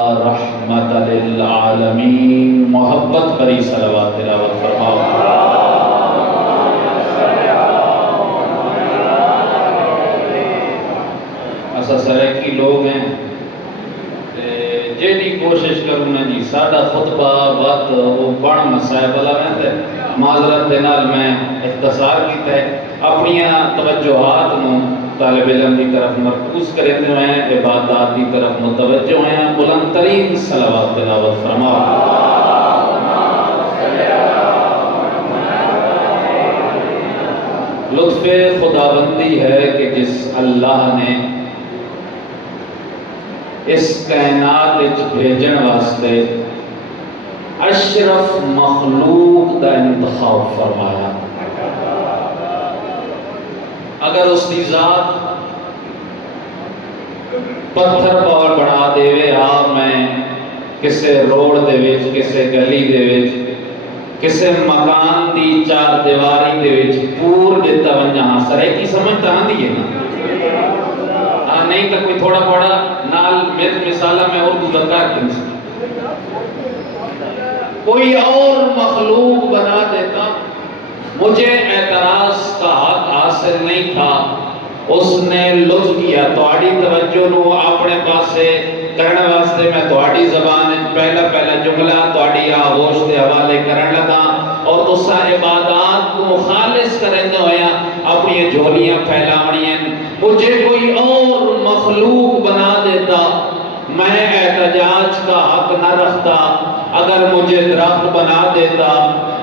رحمت للعالمین محبت بری صلوات تلاوت فرماؤ۔ اسا سریکی لوگ ہیں جیڑی کوشش کروں نا جی ساڑا خطبہ وقت وہ بڑا مسائب والا میں معذرت دینال میں اختصار کیتا ہے اپنی توجہات نو طالب علم کی طرف مرکوز کرتے ہیں، عبادات کی طرف متوجہ ہیں، بلند ترین صلوات تلاوت فرماؤ۔ لطف خداوندی ہے کہ جس اللہ نے اس کائنات وچ بھیجن واسطے اشرف مخلوق دا انتخاب فرمایا۔ اگر اس کی ذات پتھر پاور بنا دے وے میں کسے روڈ دے وچ کسے گلی دے وچ کسے مکان دی چار دیواری دے وچ پور دیتا ونجا سرے کی سمجھتا آندی ہے نا نہیں تو کوئی تھوڑا بڑا نال میرے مثالہ میں اور گزرگار کنس کوئی اور مخلوق بنا دیتا مجھے اعتراض کا حق حاصل نہیں تھا، اس نے لطف کیا تواڈی توجہ نو اپنے پاسے کرنے واسطے میں تواڈی زبان پہلا جملہ تواڈی آغوش دے حوالے کرن لگا اور تسا عبادات کو خالص کرنے ہویا اپنی جھولیاں پھیلاونیاں مجھے کوئی اور مخلوق بنا دیتا میں احتجاج کا حق نہ رکھتا، اگر مجھے درخت بنا دیتا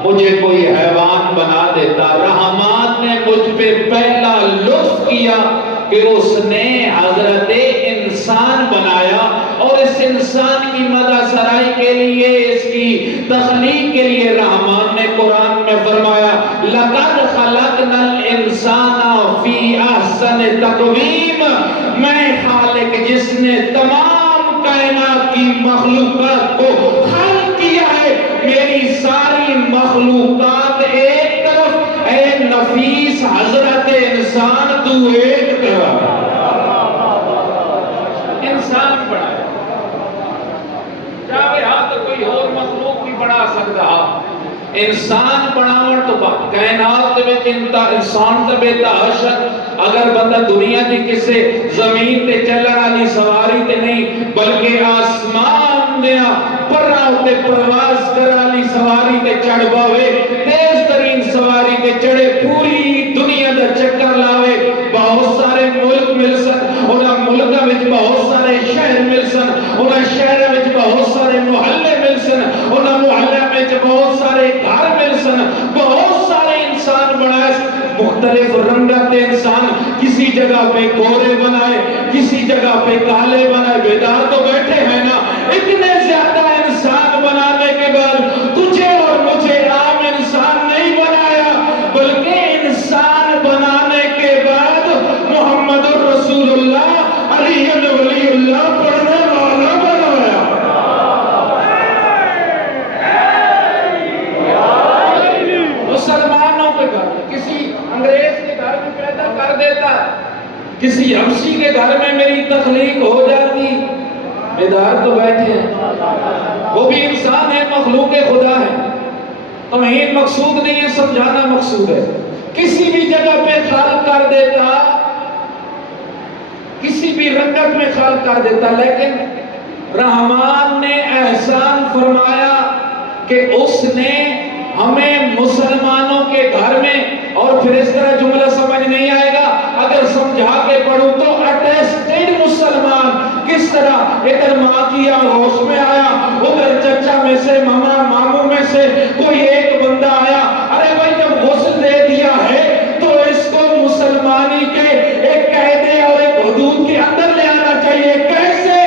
مجھے کوئی حیوان بنا دیتا۔ رحمان نے مجھ پہ پہلا لطف کیا کہ اس نے حضرت انسان بنایا اور اس انسان کی مدح سرائی کے لیے اس کی تخلیق کے لیے رحمان نے قرآن میں فرمایا لَقَدْ خَلَقْنَا الْإِنسَانَ فِي أَحْسَنِ تَقْوِيمٍ میں خالق جس نے تمام کائنات کی مخلوقات کو خلق کیا ہے، میری ساری مخلوقات ایک طرف اے نفیس حضرت انسان تو ایک طرف انسان بنایا چاہے ہاں تو کوئی اور مخلوق بھی بنا سکتا انسان بناون تو بات کائنات میں انسان تے بے تحاشت اگر بندہ دنیا دی کسے زمین تے چلن والی سواری تے نہیں بلکہ آسمان دیا پراں تے پرواز کرن والی سواری تے چڑھ باوے تیز ترین سواری تے چڑھے پوری دنیا دا چکر لاوے بہت سارے ملک مل سن انہاں ملکاں وچ بہت سارے شہر مل سن انہاں شہراں وچ بہت سارے محلے مل سن انہاں محلے وچ بہت سارے گھر مل سن بہت سارے انسان بنائے مختلف رنگت انسان کسی جگہ پہ گورے بنائے کسی جگہ پہ کالے بنائے بیدار تو بیٹھے ہیں نا اتنے زیادہ انسان بنانے کے بعد تجھے اور مجھے عام انسان نہیں بنایا بلکہ انسان بنانے کے بعد محمد الرسول اللہ علی ولی اللہ پڑھنے والا بنایا۔ مسلمانوں کے گھر کسی انگریز کے گھر میں پیدا کر دیتا کسی حبشی کے گھر میں میری تخلیق ہو جاتی بیدار تو بیٹھے ہیں وہ بھی انسان ہے مخلوق خدا ہے توہین مقصود نہیں ہے سمجھانا مقصود ہے کسی بھی جگہ پہ خلق کر دیتا کسی بھی رنگت میں خلق کر دیتا لیکن رحمان نے احسان فرمایا کہ اس نے ہمیں مسلمانوں کے گھر میں اور پھر اس طرح جملہ سمجھ نہیں آئے گا اگر سمجھا کے پڑھوں تو اٹیسٹڈ مسلمان کس طرح ادھر ماں کی آغوش میں آیا ادھر چچا میں سے ماما ماموں میں سے کوئی ایک بندہ آیا ارے بھائی جب غسل دے دیا ہے تو اس کو مسلمانی کے ایک قاعدے اور ایک حدود کے اندر لے آنا چاہیے کیسے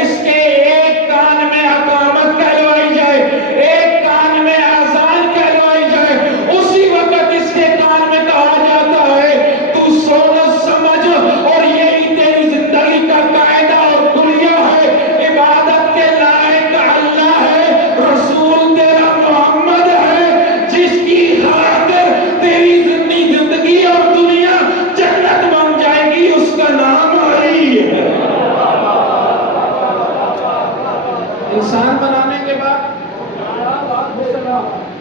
اس کے ایک کان میں اقامت کہلوائی جائے ایک کان میں آزان کہلوائی جائے اسی وقت اس کے کان میں کہا جاتا ہے تو سوچ سمجھ اور یہی تیری زندگی کا قاعدہ اور کلیہ ہے عبادت کے لائق اللہ ہے رسول انسان بنانے کے بعد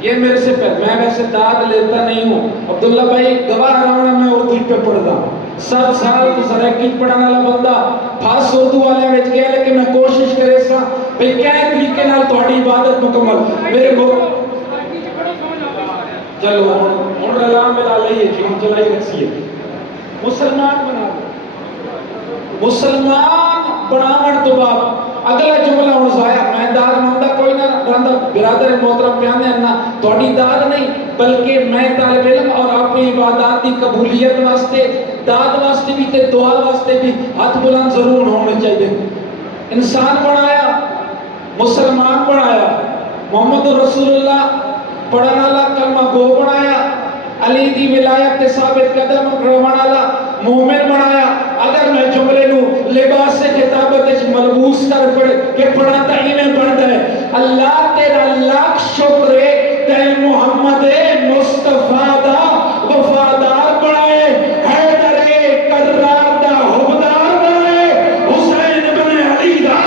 یہ میرے سے پہلے، میں ویسے داد لیتا نہیں ہوں، عبداللہ بھائی گواہ رہا میں اردو پہ پڑھتا ہوں 7 سال تو سریکی پڑھانے والا بندہ خاص اردو والے وچ گیا، لیکن میں کوشش کرے سا بھئی کیا طریقے نال تہاڈی عبادت مکمل میرے چلو ہن رلا ملا لئیے جی چلائی رکھیے مسلمان بنا مسلمان بناون تو بعد اگلا جملہ ہوں ضائع میں داد مانگتا کوئی نہ رہندا برادر محترم پیانے نہ تھوڑی داد نہیں بلکہ میں طالب علم اور اپنی عبادات کی قبولیت واسطے داد واسطے بھی تے دعا واسطے بھی ہاتھ بلند ضرور ہونے چاہیے. انسان بنایا مسلمان بنایا محمد رسول اللہ پڑھن والا کلمہ گو بنایا علی دی ولایت تے ثابت قدم رہن والا مومن بنایا. اگر میں جملے نو لباس سے کتابت وچ ملبوس کر پڑھ کے پڑھا تا ایویں بندا ہے اللہ تیرا لاکھ شکر ہے تے محمد مصطفی دا وفادار بنائے حیدر کرار دا حبدار بنائے حسین بن علی دا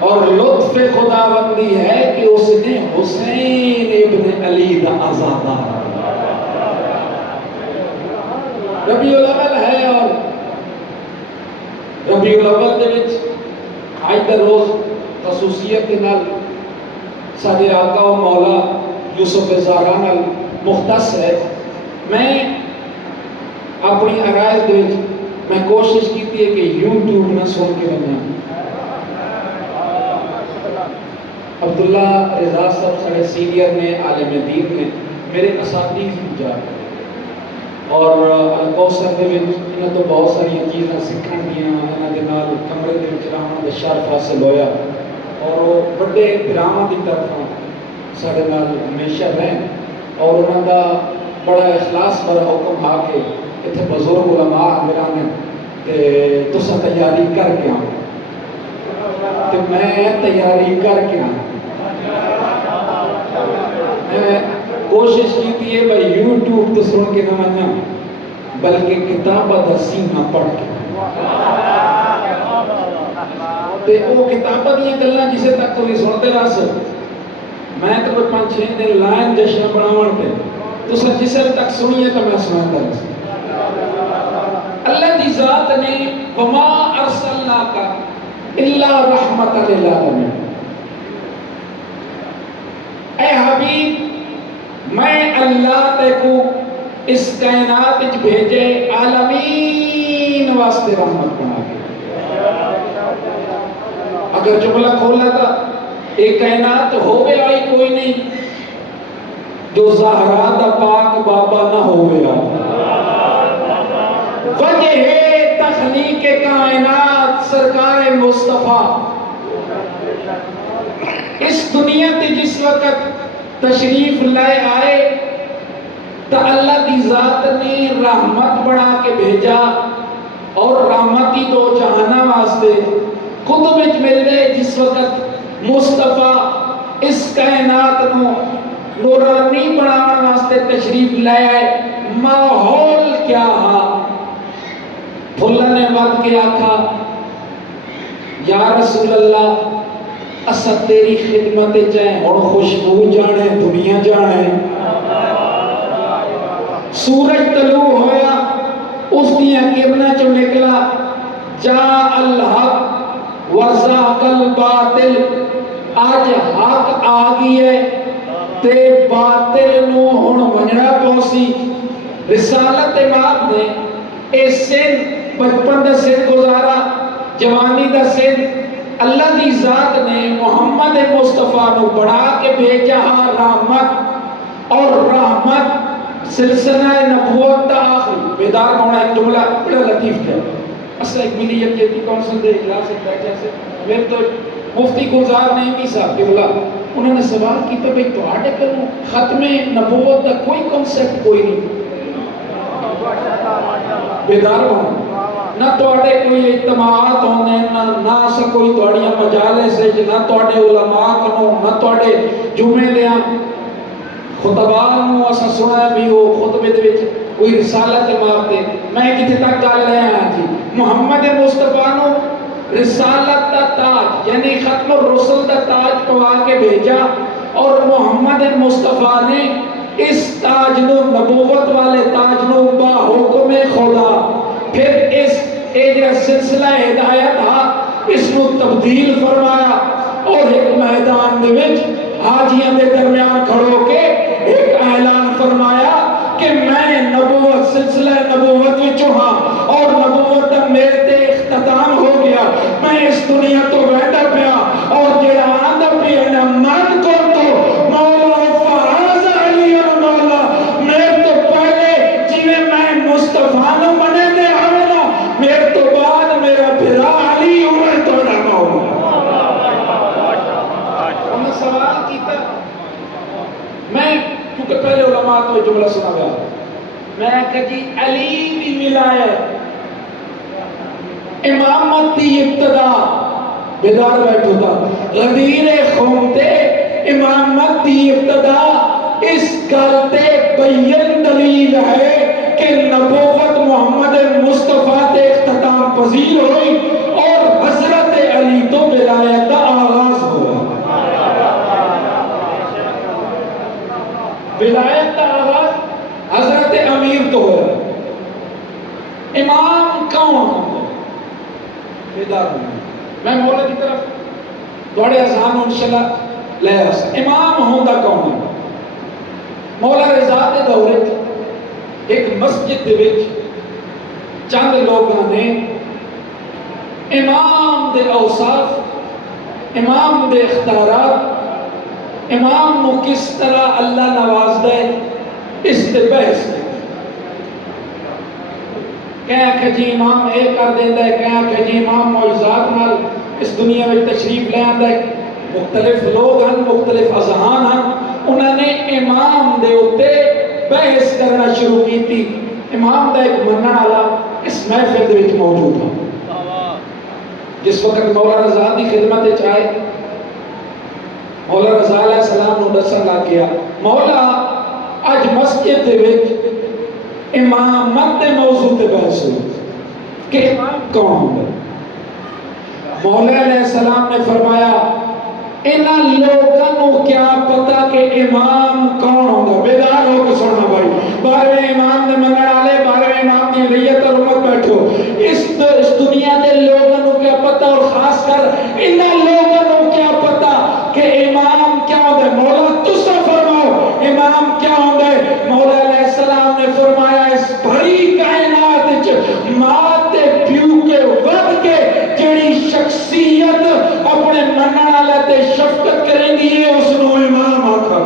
اور لطف خداوندی ہے کہ اس نے حسین ابن علی دا آزادہ ربیع الاول ہے اور ربیع الاول دے وچ آج دا روز خصوصیت کے نال ساڈے آقا و مولا یوسف زہرا نال مختص ہے. میں اپنی آرائش دے وچ میں کوشش کی ہے کہ یوٹیوب نہ سن کے بنیا. عبداللہ رضا صاحب سارے سینئر نے عالم دین نے میرے اساتذہ جا اور الکوثر دے وچ انہاں تو بہت ساری چیزاں سیکھن دیاں انہاں دے نال کمرے دے وچ رہن دا شرف حاصل ہویا اور وہ بڑے براواں دی طرفاں سارے نال ہمیشہ رہن اور انہاں دا بڑا اخلاص بڑا حکم آ کے اتنے بزرگ علماء میرا نے تے تساں تیاری کر کے آؤ تے میں تیاری کر کے آؤں. میں کوشش کی ہے بھائی یوٹیوب تو سن کے نہ ماننا بلکہ کتابت سینہ پڑھ کے تے وہ کتابت یہ گلاں جسے تک تو نہیں سنتے رس میں تو 5-6 دن لائن جشن بناون تے تساں جسے تک سنیے تو میں سناتا رس. اللہ دی ذات نے وما ارسلناک الا رحمت للعالمین. اے حبیب میں اللہ تے کو اس کائنات وچ بھیجے عالمین واسطے رحمت بنا کے. اگر جملہ کھولا تھا ایک کائنات ہوئے آئی کوئی نہیں جو زہرا دا پاک بابا نہ ہوئے آئی. وجہ تخلیق کائنات سرکار مصطفیٰ اس دنیا تے جس وقت تشریف لائے آئے تو اللہ دی ذات نے رحمت بنا کے بھیجا اور رحمتی دو جہانہ واسطے کتب وچ مل گئے. جس وقت مصطفیٰ اس کائنات نو نورانی بنانے واسطے تشریف لائے آئے ماحول کیا ہا پھلا نے بات کے آکھا یا رسول اللہ اسا تیری خدمت چاہے اور خوشبو جانے دنیا جانے. سورج طلوع ہویا اس دیا کرنا جو نکلا جا الحق وزاق الباطل آج حق آگئی ہے تے باطل نو ہون منڑا پوسی. رسالت امام نے اے سن 55 دا سن گزارا جوانی دا سن اللہ دی ذات نے محمد مصطفیٰ نو بڑھا کے بھیجا رحمت، اور رحمت سلسلہ نبوت دا آخری بیدار ہونا ایک جملہ بڑا لطیف ہے. اصلا ایک ملی یکجہتی کونسل دے اجلاس سے بیٹھے سے میرے تو مفتی گلزار نعیمی صاحب کے بلا انہوں نے سوال کیا بھئی تواڈے کولوں ختم نبوت دا کوئی کنسپٹ کوئی نہیں. بیدار ہونا نہ تواڈے کوئی اجتماعات ہوندے نہ اسا کوئی تواڈیاں مجالس وچ نہ تواڈے علماء کنوں نہ تواڈے جمعے دیاں خطباں نو اسا سنایا بھی وہ خطبے دے وچ کوئی رسالت مارتے. میں کتنے تک گل لے آیا جی محمد مصطفیٰ نو رسالت دا تاج یعنی ختم الرسل دا تاج پوا کے بھیجا، اور محمد مصطفیٰ نے اس تاج نو نبوت والے تاج نو با حکم خدا پھر اس ایجا سلسلہ ہدایت تھا اس نو تبدیل فرمایا، اور ایک میدان دے وچ حاجیاں دے درمیان کھڑو کے ایک اعلان فرمایا کہ میں نبوت سلسلہ نبوت وچوں ہاں اور نبوت دا میرے تے اختتام ہو گیا. میں اس دنیا تو وحدہ پیا اور جڑا آندا پیا نا من کو تو مولا فراز علی مولا میرے تو پہلے جویں میں مصطفیٰ نو منے دے آوے نا میرے تو بعد میرا بھرا علی ہوئے تو نہ مولا. انہوں نے سوال کیتا میں کیونکہ پہلے علماء تو جملہ سنا گیا میں کہ جی علی بھی ولایت امامت دی ابتدا بیدار بیٹھو تھا غدیر خون تے امامت دی ابتدا اس گلتے بین دلیل ہے کہ نبوت محمد مصطفیٰ تے اختتام پذیر ہوئی اور حضرت علی تو ولایت دا آغاز ہوا. ولایت دا آغاز حضرت امیر تو ہوا. امام کون بیدار ہونا میں مولا کی طرف دوڑے اذان انشاءاللہ لے آسا. امام ہوندا کون ہے؟ مولا رضا دے دورے ایک مسجد دے وچ چند لوگاں نے امام دے اوصاف امام دے اختیارات امام نو کس طرح اللہ نواز دے اس تے بحث کی. کہاں کہ جی امام اے کر دیندہ ہے کہاں کہ جی امام معجزات نال اس دنیا میں تشریف لے آندہ ہے. مختلف لوگ ہیں مختلف اذہان ہیں انہوں نے امام دے اتے بحث کرنا شروع کی تھی. امام دا ایک منع والا اس محفل دے وچ موجود تھا جس وقت مولا رضا دی خدمت چاہے مولا رضا علیہ السلام نو دسن لگ گیا مولا اج مسجد دے وچ امامت دے موضوع تے بحث ہوئی کہ امام کون ہے. مولا علیہ السلام نے فرمایا انہاں لوگاں نو کیا پتا کہ امام کون ہوگا. بیدار ہو کے سننا بھائی 12ویں امام دے منگڑ والے 12ویں امام دی ریت اور امت بیٹھو. اس دنیا دے لوگاں نو کیا پتا اور خاص کر انہاں لوگاں نو کیا پتا کہ امام کیا ہوتا ہے. مولا تسا فرماؤ امام کیا ہوتا ہے. مولا علیہ السلام نے فرمایا اس بھری کائنات وچ ماں تے پیو کے ود کے جڑی شخصیت اپنے منن والے تے شفقت کریں دی ہے اس نو امام آکھا.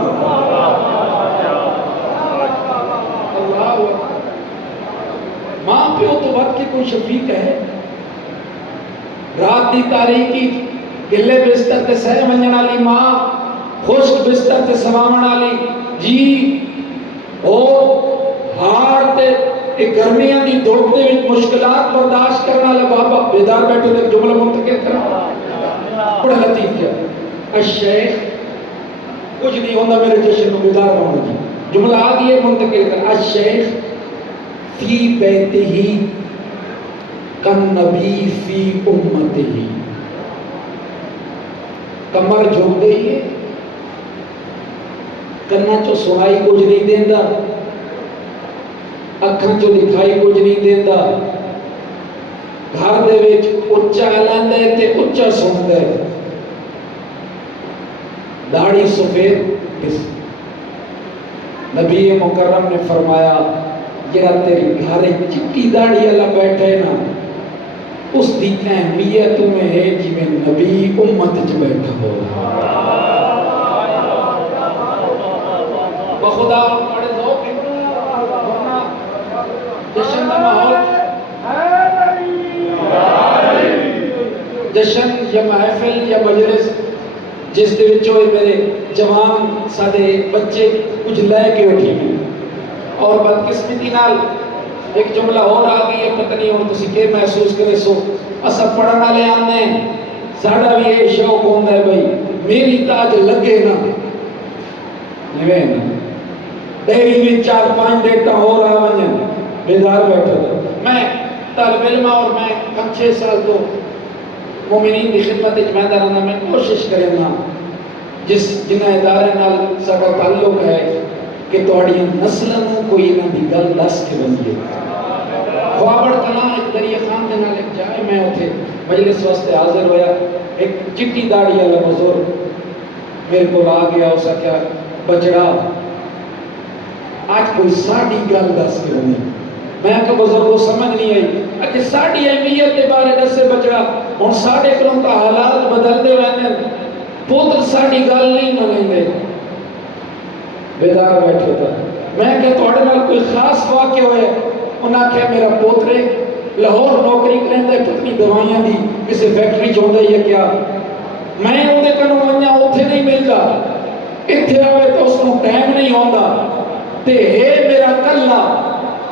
اللہ ماں پیو تو ود کے کوئی شفیق ہے. رات دی تاریکی گلے بستر تے سہ منجن والی ماں خشک بستر تے سواون والی جی او ہار تے ایک گرمیاں دی دھوپ دے وچ مشکلات برداشت کرنے والا بابا. بیدار بیٹھو تے جملہ منتقل کرنا بڑا لطیف کیا. الشیخ کچھ نہیں ہوتا میرے جشن میں بیدار ہونا جی جملہ آ گئی ہے منتقل کر. الشیخ فی بیتہی کالنبی فی امتہی. کمر جھک گئی ہے کنا چو سنائی کچھ نہیں دیندا اکھاں چو دکھائی کچھ نہیں دیندا گھر دے وچ اچا لیندا ہے تے اچا سندا ہے. داڑھی سفید نبی مکرم نے فرمایا جڑا تیری گھر چٹی داڑھی والا بیٹھے نا اس دی اہمیت میں ہے جی میں نبی امت چ بیٹھا ہو بخدا بڑے ذوق ہے جشن کا ماحول جشن یا محفل یا مجلس جس دے وچوں میرے جوان سادے بچے کچھ لے کے اٹھی ہیں اور بدقسمتی نال ایک جملہ اور آ گئی ہے پتہ نہیں ہوں تسی کہ محسوس کرے سو اسا پڑھن والے آندے ہیں ساڈا بھی یہ شوق ہوندا ہے بھائی میری تاج لگے نا ایویں نا ڈیری میں 4-5 ڈیٹا اور آ ونجن بیدار بیٹھا میں طالب علم اور میں 5-6 سال تو مومنین کی خدمت میں رہنا میں کوشش کرنا جس جنہ ادارے نال سارا تعلق ہے کہ تہاڈیاں نسلاں کوئی انہاں دی گل دس کے بنیے خوابڑ کلاں ایک دریا خان دے نال ایک جائے میں اوتھے مجلس واسطے حاضر ہویا ایک چٹی داڑھی والا بزرگ میرے کو آ گیا اس کیا بچڑا آج کوئی ساڈی گل دس کے بنی میں کہ بزرگ کو سمجھ نہیں آئی کہ ساڈی اہمیت کے بارے دسے بچڑا ہن ساڈے کولوں تا حالات بدلدے رہندے پوتر ساڈی گل نہیں منیندے بیدار بیٹھے تھا میں کہ تہاڈے نال کوئی خاص واقعہ ہوئے انہاں کہ میرا پوترے لاہور نوکری کریندا ہے پتنی دوائیاں دی کسی فیکٹری چ ہوندا ہے کیا میں اودے کنوں ونجا اوتھے نہیں ملدا ایتھے آوے تو اس نوں ٹائم نہیں ہوندا تے اے میرا کلا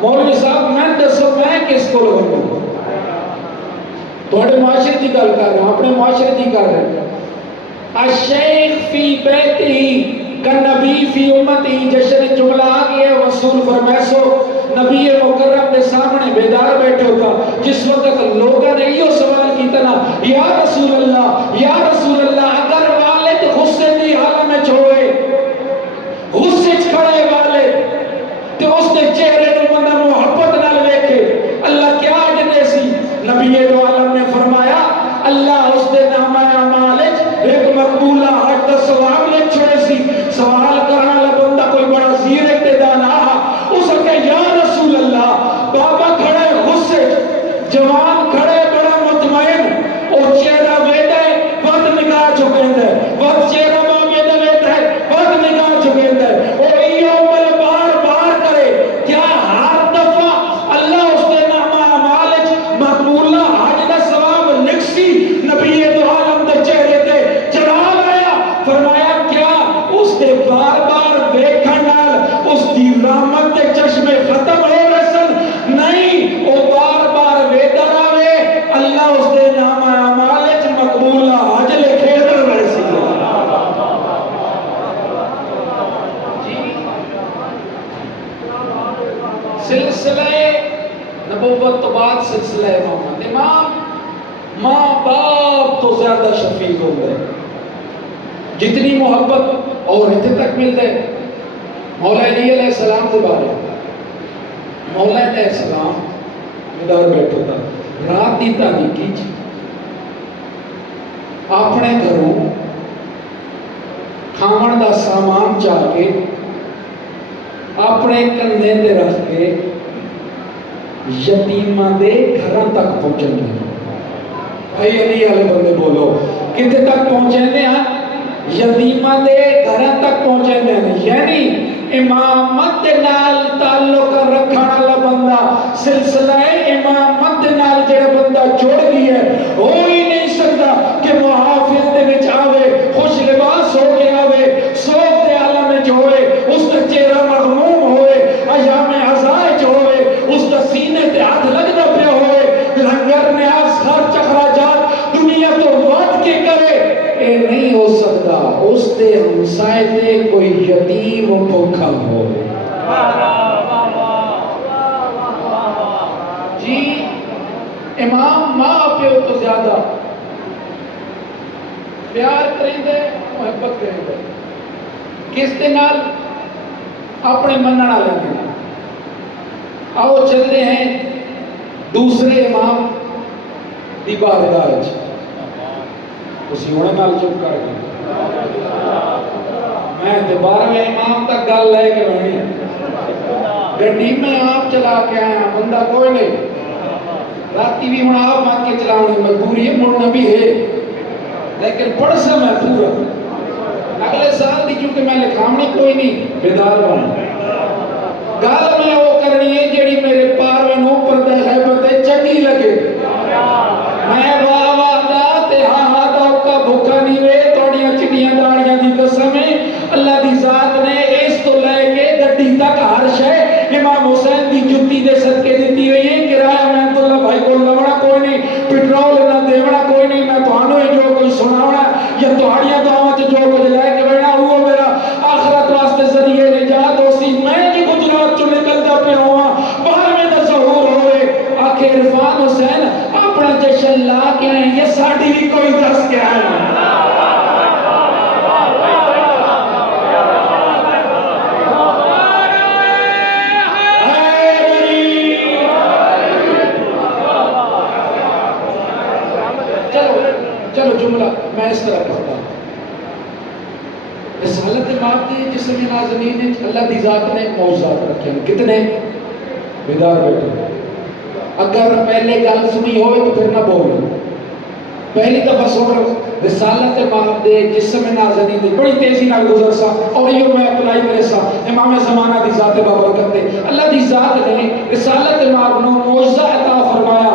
مولوی صاحب میں دسو میں کس کول ونجوں تہاڈے معاشرے دی گل کر رہا اپنے معاشرے دی کر رہا الشیخ فی بیتی نبی فی امتی جشن جملہ آ گیا رسول فرمائے سو نبی مکرم کے سامنے بیدار بیٹھے ہوتا جس وقت لوگوں نے یہ سوال کیتا نا یا رسول اللہ اگر والد غصے دی حالت میں چھوڑے غصے چھڑے والد تو اس نے چہرے نو بندہ محبت نال ویکھے اللہ کیا جنے سی نبی دو عالم نے فرمایا اللہ اس دے نامہ اعمال ایک مقبولہ حج دا ثواب لکھ چھوڑے سی سوال کرنا والا بندہ کوئی بڑا زیر ابتدان آہا اس کہ یا رسول اللہ بابا کھڑے غصے جوان کھڑے بڑا مطمئن اور چہرہ ویدہ ہے ود نگاہ چکیں دے ود چہرہ ماں ویدہ ویدہ ہے ود نگاہ چکیں دے اور یہ عمل بار بار کرے کیا ہر دفعہ اللہ اس دے نامہ اعمال مقبولہ حج دا ثواب لکھ سی نبی دو عالم دے چہرے تے جلال آیا فرمایا کیا اس دے بار بار ویکھن نال اس دی رحمت تے چشمے ختم ہو رسن نہیں او بار بار ویدا راوے اللہ اس دے نام اعمال وچ مقبول حج لکھے در ویسی جی سلسلہ نبوت تو بعد سلسلہ امام ماں باپ تو زیادہ شفیق ہو گئے جتنی محبت اور اتنے تک ملتے مولا علی علیہ السلام کے بارے مولا علیہ السلام ادھر بیٹھا تھا رات دی تاریکی اپنے گھروں کھاون دا سامان چاہ کے اپنے کندھے تے رکھ کے یتیماں دے گھراں تک پہنچن گے اے علی والے بندے بولو کتے تک پہنچے ہیں یتیماں دے گھراں تک پہنچے ہیں یعنی امامت نال تعلق رکھنے والا بندہ سلسلہ امامت نال جڑا بندہ جڑ گیا ہے ہو ہی نہیں سکتا کہ محافظ دے وچ آوے خوش لباس ہو کے آوے سوگ دے عالم وچ ہوئے اس دا چہرہ مغموم ہوئے ایام عزائج ہوئے اس دا سینے تے ہاتھ لگدا پیا ہوئے لنگر نیاز خرچ اخراجات دنیا تو وعد کے کرے اے نہیں ہو سکتا اس دے ہمسائے تے کوئی یتیم بھوکا ہو جی امام ماں پیو تو زیادہ پیار کریں دے محبت کریں دے کس دے نال اپنے مننا لیں گے آؤ چلتے ہیں دوسرے امام دی بارگاہ اسی ہونے نال چپ کر گئے میں دوبارہ امام تک گل لے کے بنی گڈی میں آپ چلا کے آیا بندہ کوئی نہیں راتی بھی ہوں آپ مان کے چلاؤں مجبوری ہے مڑنا بھی ہے لیکن پڑھ سا میں پورا اگلے سال دی کیونکہ میں لکھامنی کوئی نہیں بیدار بنا گال میں وہ کرنی ہے جیڑی میرے پاروے نو پردہ خیبت چنگی لگے میں واہ دا تے ہاں دا کا بھوکا نہیں وے توڑیاں چٹیاں داڑیاں دی قسم ہے اللہ دی ذات نے اس تو لے کے گڈی تک ہر شے امام حسین دی جُتی دے صدقے دیتی ہوئی ہے کرایہ میں تو اللہ بھائی کو لوڑا کوئی نہیں پٹرول نہ دیوڑا کوئی نہیں میں تانوں ہی جو کوئی سناونا یا تہاڑیاں دعواں تے جو کچھ لے کے بیٹھا وہ میرا آخرت واسطے ذریعے نجات ہوسی میں جی گجرات چوں نکلدا پیا ہواں باہر میں تے ظہور ہوئے آکھے عرفان حسین اپنا جشن لا کے آئے یہ ساڈی بھی کوئی دس کے آئے چلو جملہ میں اس طرح پڑھتا ہوں رسالت ماب دی جسم نازنین اللہ دی ذات نے موضوعات رکھے ہیں کتنے بیدار بیٹھے اگر پہلے گل سنی ہوئے تو پھر نہ بولو پہلی دفعہ سن رسالت ماب دے جسم نازنین دی بڑی تیزی نال گزر سا اور یہ میں اپلائی کرے سا امام زمانہ دی ذات بابرکت دے اللہ دی ذات نے رسالت ماب نو معجزہ عطا فرمایا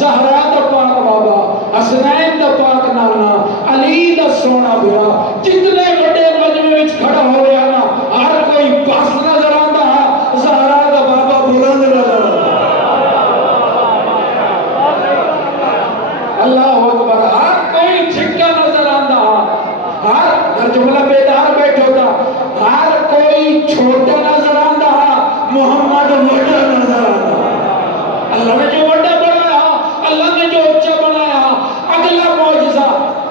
زہرا دا پاک بابا حسنین دا پاک نانا علی دا سونا بیا جتنے بڑے مجمع وچ کھڑا ہو رہا نا ہر کوئی پاس نظر آندا زہرا دا بابا بلند نظر اللہ اکبر ہر کوئی چھکا نظر آندا ہر جملہ بیدار بیٹھو دا ہر کوئی چھوٹا نظر آندا محمد وڈا نظر آندا اللہ نے جو وڈا بنایا اللہ نے جو اچھا بنایا اگلا معجزہ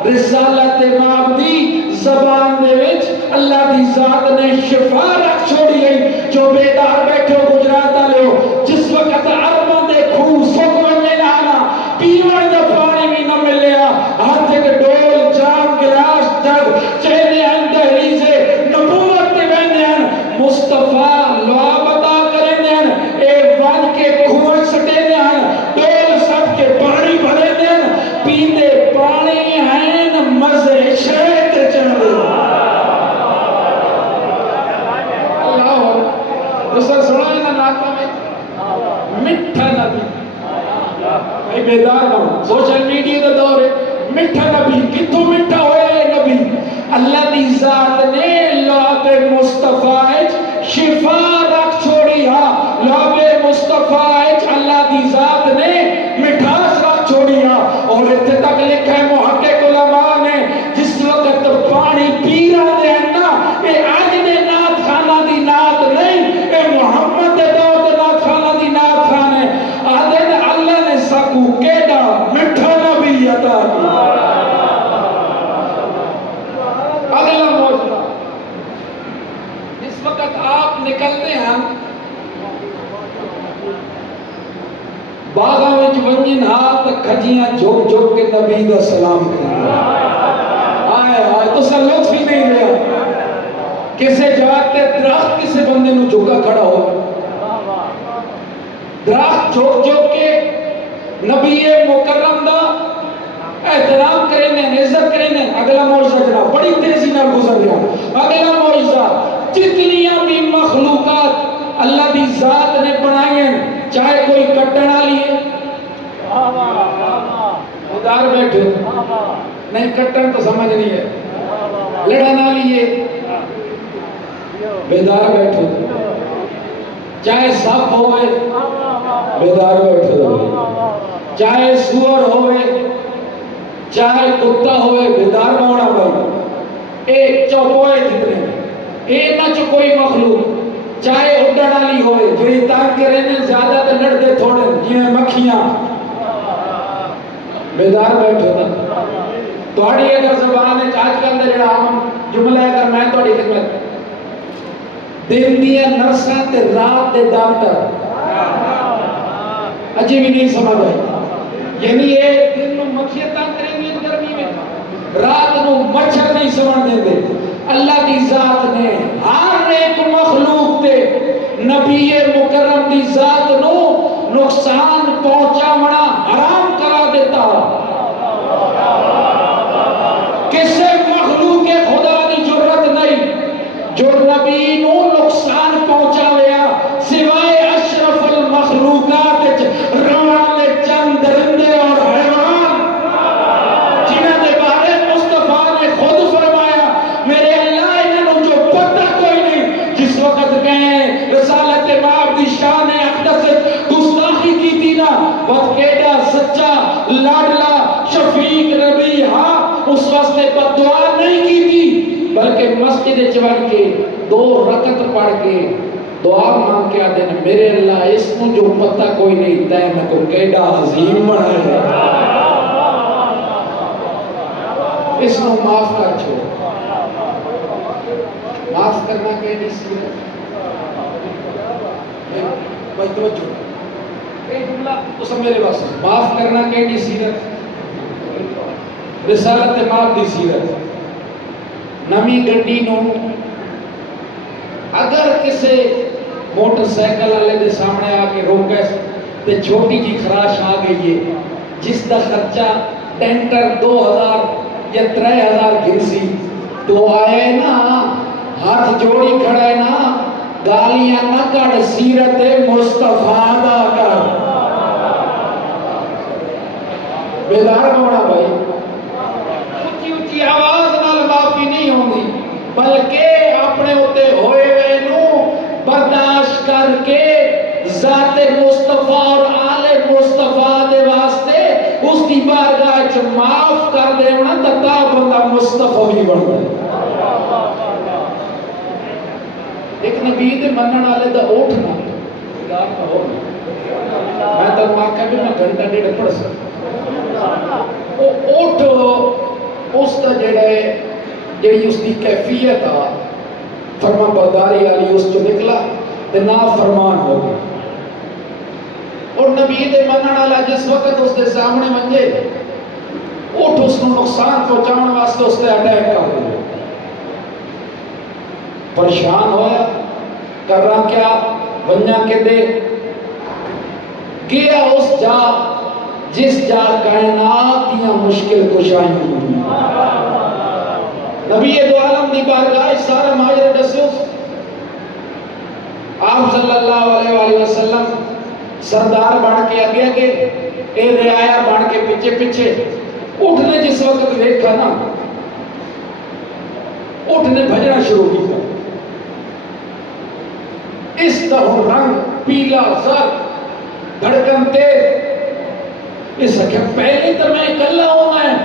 رسالت ماب دی زبان دے وچ اللہ دی ذات نے شفا رکھ چھوڑی ہے جو بیدار بیٹھو گجرات والے جس وقت عرباں دے کھو سک ونجے نانا پیون دا پانی بھی نہ ملیا ہاتھ کے ڈول جام گلاس جگ چہرے اندہری سے نبوت تے ویندے ہیں مصطفیٰ لوا بتا کریں ہیں اے ون کے کھوئے سٹے ہیں ڈول سب کے پانی بھرے ہیں پیندے پانی ہیں مزے شہد چڑھ اللہ دوسرا سنا ہے نا ناکہ میں مٹھا نبی بھائی بیدار ہوں سوشل میڈیا دا دور ہے مٹھا نبی کتوں مٹھا ہوئے ہے نبی اللہ دی ذات نے لعب مصطفیٰ شفا رکھ چھوڑی ہاں لعب مصطفیٰ اللہ دی ذات نے مٹھاس رکھ چھوڑی ہاں اور اتنے تک لکھا ہے محقق علماء نے جس وقت پانی پی رہا دے نا اے آج دے نات خانہ دی نات نہیں اے محمد دے دور دے نات خانہ دی نات خانے آدھے نے اللہ نے سکو کیڑا مٹھا نبی عطا کیا اگلا موجودہ جس وقت آپ نکلتے ہیں باغاں وچ ونجن ہاتھ کھجیاں جھک جھک کے نبی دا سلام کرنا آئے آئے تو سا لطف ہی نہیں رہا کسے جاتے درخت کسے بندے نو جھکا کھڑا ہو درخت جھک جھک کے نبی مکرم دا احترام کریں ہیں عزت کریں ہیں اگلا معجزہ جناب بڑی تیزی نال گزر رہا اگلا معجزہ جتنیاں بھی مخلوقات اللہ دی ذات نے بنائی ہیں چاہے کوئی کٹنا لیے ادار بیٹھو نہیں کٹن تو سمجھ نہیں ہے لڑنا لیے بیدار بیٹھو چاہے سپ ہوئے بیدار بیٹھو چاہے سور ہوئے چاہے کتا ہوئے بیدار ہونا بھائی اے چوپوئے جتنے اے نہ چو کوئی مخلوق چاہے اڈن والی ہوئے جڑی تانگ کے رہنے زیادہ تے لڑتے تھوڑے جویں مکھیاں بیدار بیٹھو نا تہاڈی اگر زبان وچ اج کل دا جڑا عام جملہ ہے اگر میں تہاڈی خدمت دن دیاں نرساں تے رات دے ڈاکٹر اجے بھی نہیں سمجھ آئی یعنی یہ دن نو مکھیاں تانگ کریں گے گرمی میں رات نو مچھر نہیں سمجھ دیں دے اللہ دی ذات نے ہر ایک مخلوق تے نبی مکرم دی ذات نو نقصان پہنچاونا حرام کرا دیتا کسے مخلوق خدا دی جرت نہیں جو نبی نو نقصان پہنچاویا سوائے اشرف المخلوقات روان چند درندے اور حیوان جنہاں دے بارے مصطفیٰ نے خود فرمایا میرے اللہ انہوں جو پتہ کوئی نہیں جس وقت کہیں رسالت باب دی شان اقدس گستاخی کی تھی نا بات کیڑا سچا لاڈلا شفیق نبی ہاں اس واسطے بدعا نہیں کی تھی بلکہ مسجد چوڑ کے 2 رکعت پڑھ کے دعا مانگ کے آدھے میرے اللہ اس کو جو پتہ کوئی نہیں تے میں کو کیڑا عظیم بنا ہے اس کو معاف کر چھوڑ معاف کرنا کہ نہیں سیرت بھائی توجہ ایک جملہ اس میرے پاس معاف کرنا کہ نہیں سیرت رسالت ماب دی سیرت نمی گڈی نو اگر کسے موٹر سائیکل والے دے سامنے آ کے روکے تے چھوٹی جی خراش آ گئی ہے جس دا خرچہ ٹینٹر 2000 یا 3000 گھرسی تو آئے نا ہاتھ جوڑی کھڑے نا گالیاں نہ کڑ سیرت مصطفیٰ دا کر بیدار ہونا بھائی اچھی اچھی آواز نال معافی نہیں ہوندی بلکہ اپنے ہوتے ہوئے وینو برداشت کر کے ذات مصطفیٰ اور آل مصطفیٰ دے واسطے اس کی بارگاہ چ معاف کر دینا تا بندہ مصطفیٰ بھی بن گئے ایک نبی دے منن والے دا اٹھنا میں تو واقعہ بھی میں گھنٹہ ڈیڑھ پڑھ سکتا وہ اٹھ اس کا جڑی اس کی کیفیت آ فرما برداری والی اس جو نکلا تے نا فرمان ہو گیا اور نبی دے منن والا جس وقت اس دے سامنے منجے اٹھ اس کو نقصان پہنچاؤن واسطے اس تے اٹیک کر دیا پریشان ہویا کر رہا کیا بنیا کے دے گیا اس جا جس جا کائنات یا مشکل کشائی ہوئی نبی دو عالم دی بارگاہ سارا ماجر دسوس آپ صلی اللہ علیہ وآلہ وسلم سردار بن کے آگے آگے اے رعایا بن کے پیچھے پیچھے اٹھنے جس وقت دیکھا نا اٹھنے بھجنا شروع کی تھا اس طرح رنگ پیلا زرد دھڑکن تیز اس کہ پہلے تو میں اکلا ہونا ہے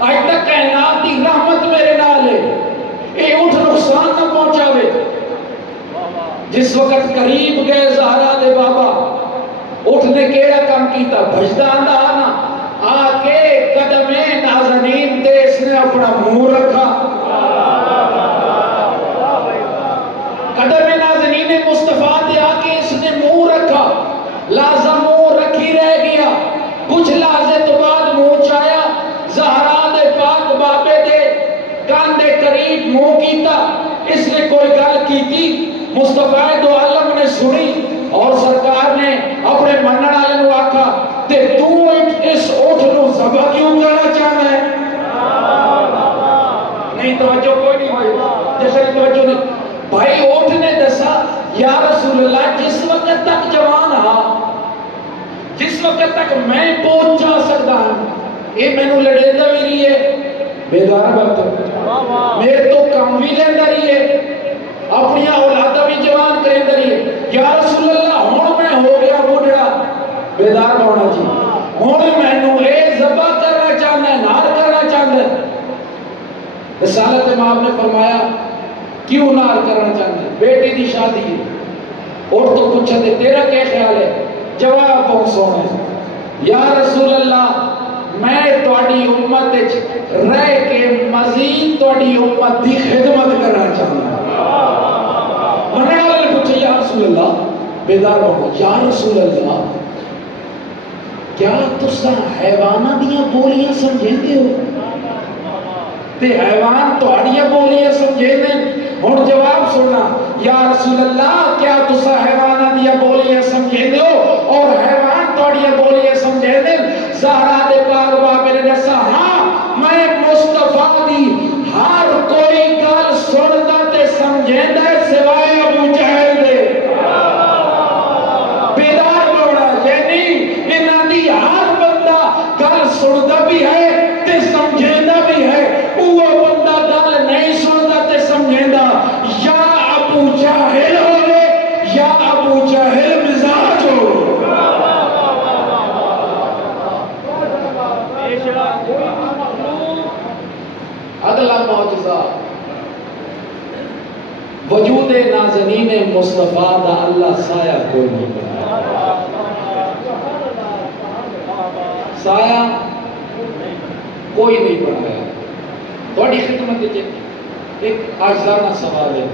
آج تک کائنات دی رحمت میرے نال ہے اے اٹھ نقصان نہ پہنچاوے جس وقت قریب گئے زہرا دے بابا اٹھ نے کیڑا کام کیتا بھجدا آندا آنا آ کے قدم نازنین تے اس نے اپنا منہ رکھا قدم نازنین مصطفیٰ تے آ کے اس نے منہ رکھا لازم منہ رکھی رہ گیا کچھ لحظے تو بعد منہ چایا زہرا دے پاک بابے دے کان دے قریب منہ کیتا اس نے کوئی گل کی تھی مصطفیٰ دو عالم نے سنی اور سرکار نے اپنے منن والے نو آکھا تے تو اس اٹھ نو ذبح کیوں کرنا چاہنا ہے نہیں توجہ کوئی نہیں ہوئی جیسے توجہ نہیں بھائی اٹھ نے دسا یا رسول اللہ جس وقت تک جوان ہا جس وقت تک میں پہنچا سکتا ہوں یہ میں نو لڑے دا بھی نہیں ہے بیدار بات میرے تو کم بھی لیندہ رہی ہے اپنی اولادہ بھی جوان کریں دری ہے یا رسول اللہ ہون میں ہو گیا بڑھڑا بیدار ہونا جی ہون میں نو اے ذبح کرنا چاہنا ہے نار کرنا چاہنا ہے رسالت امام نے فرمایا کیوں نار کرنا چاہنا ہے بیٹی دی شادی ہے اور تو پوچھا دے تیرا کیا خیال ہے جواب پہنچ سونا ہے یا رسول اللہ میں توڑی امت رہ کے مزید توڑی امت دی خدمت کرنا چاہنا ہے منع والے پوچھے یا رسول اللہ بیدار ہو یا رسول اللہ کیا تسا حیوانہ دیاں بولیاں سمجھیں دے ہو تے حیوان توڑیاں بولیاں سمجھیں دے اور جواب سننا یا رسول اللہ کیا تسا حیوانہ دیا بولیاں سمجھے دو اور حیوان توڑیاں بولیاں سمجھے دے زہرا دے پاک بابے نے دسا ہاں میں مصطفیٰ دی ہر کوئی گل سندا تے سمجھیندا سوائے ابو جہل دے بیدار ہونا یعنی انہاں دی ہر بندہ گل سندا بھی ہے تے سمجھیندا بھی ہے وہ بندہ گل نہیں سندا تے سمجھیندا یا ابو جہل ہوئے یا ابو جہل مزاج ہو اگلا معجزہ وجود نازنین مصطفیٰ دا اللہ سایہ کوئی نہیں بنایا سایہ کوئی نہیں بنایا تھوڑی خدمت دیجئے ایک آجزانہ سوال ہے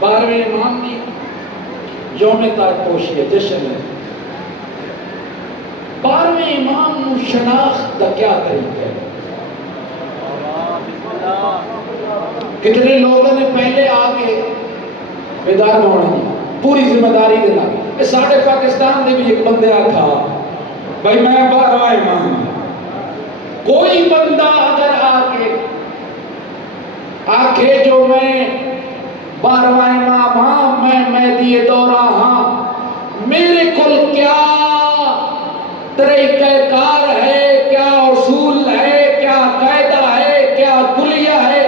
12ویں امام کی یوم تاج پوشی ہے جشن ہے 12ویں امام شناخت دا کیا طریقہ ہے کتنے لوگوں نے پہلے آگے بیدار ہونا ہے پوری ذمہ داری دینا یہ ساڑھے پاکستان دے بھی ایک بندے آتھا بھائی میں 12واں امام کوئی بندہ اگر آکے جو میں 12واں امام ہاں میں مہدی دورہ ہاں میرے کل کیا طریقہ کار ہے کیا اصول ہے کیا قاعدہ ہے کیا کلیہ ہے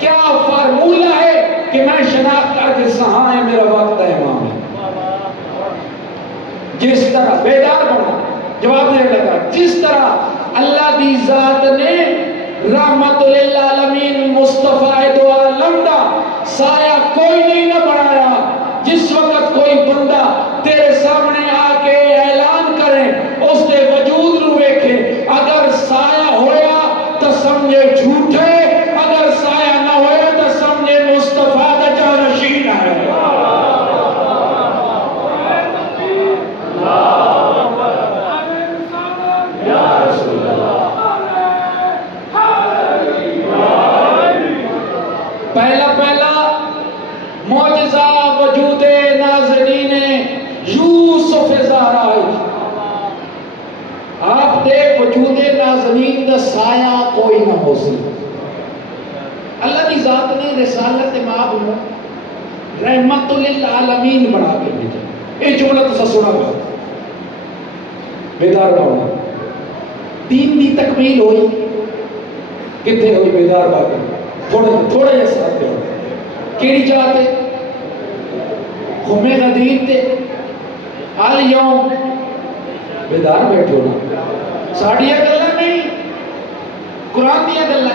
کیا فارمولہ ہے کہ میں شناخت کر کے سہاں ہے میرا وقت ہے امام جس طرح بیدار بنا جواب دینے لگا جس طرح اللہ دی ذات نے رحمت للعالمین مصطفیٰ دو عالم دا سایہ کوئی نہیں نہ بنایا جس وقت کوئی بندہ تیرے سامنے آکے اعلان کرے اس دے وجود رو ویکھے اگر سایہ ہویا تو سمجھے جھوٹے اگر سایہ نہ ہویا تو سمجھے مصطفیٰ دا جانشین ہے پہلا معجزہ وجود ناظرین یوسف زہرا ہے آپ دے وجود ناظرین دا سایہ کوئی نہ ہو سی اللہ دی ذات نے رسالت مآب رحمت للعالمین بنا کے بھیجا یہ جملہ تو سنا گا بیدار ہونا دین دی تکمیل ہوئی کتنے ہوئی بیدار باقی تھوڑے جیسے آتے ہو کیڑی چاہتے خمے غدیر تے آل یوم بیدار بیٹھو نا ساڑھیا گلہ نہیں قرآن دیا گلہ